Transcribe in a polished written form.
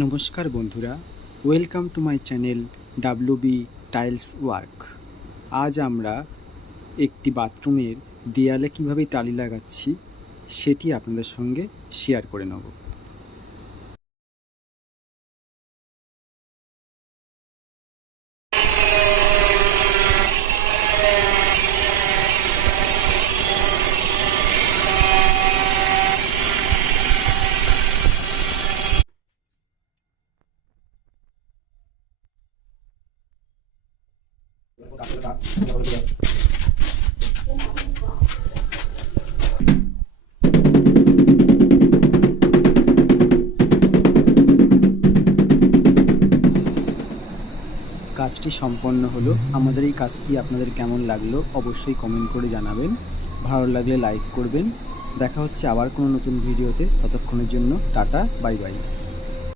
নমস্কার বন্ধুরা, welcome to my channel WB tiles work. আজ আমরা একটি বাথরুমের দেয়ালে কীভাবে টালি লাগাচ্ছি সেটি আপনাদের সঙ্গে শেয়ার করে নেব। কাজটি সম্পন্ন হলো। আমাদের এই কাজটি আপনাদের কেমন লাগলো অবশ্যই কমেন্ট করে জানাবেন। ভালো লাগলে লাইক করবেন। দেখা হচ্ছে আবার কোনো নতুন ভিডিওতে। ততক্ষণের জন্য টাটা, বাই বাই।